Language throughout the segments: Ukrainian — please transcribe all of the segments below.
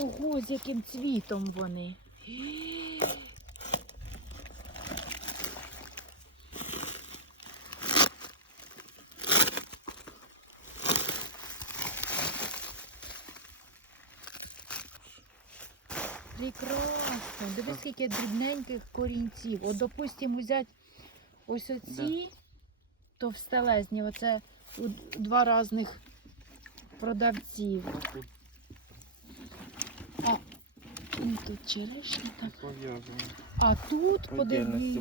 Ого, з яким цвітом вони. Прекрасно. Дивись, скільки дрібненьких корінців. От, допустимо, взяти ось оці товстелезні, оце два різних продавців. А і тут черешня. А тут подивися.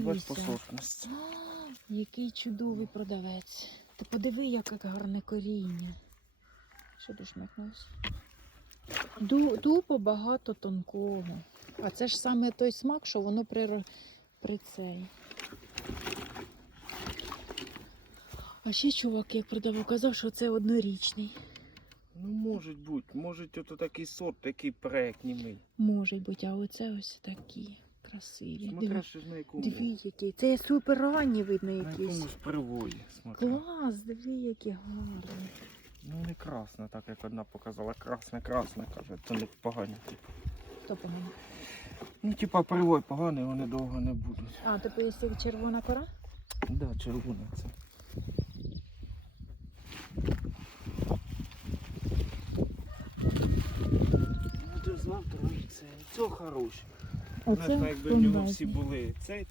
який чудовий продавець. Ти подиви, яке гарне коріння. Що ти шмикнувся? Тупо багато тонкого. А це ж саме той смак, що воно при, при цей. А ще чувак, як продавав, казав, що це однорічний. Ну, може бути, може тут такий сорт, такий проект. Може бути, а оце ось такі красиві. Смотря Диви, що ж на якому. диви які. Це супер ранні видно На якісь. якому ж привої, смотри. Клас, диви, які гарні. Ну не красна, так як одна показала. Красна, красна, каже, то не погані. Типу. Хто погано? Ну, типа привой поганий, вони довго не будуть. А, типу, якщо червона кора? Да, червона це. Знав, це, це хороше. Звісно, якби в нього всі були. Цей,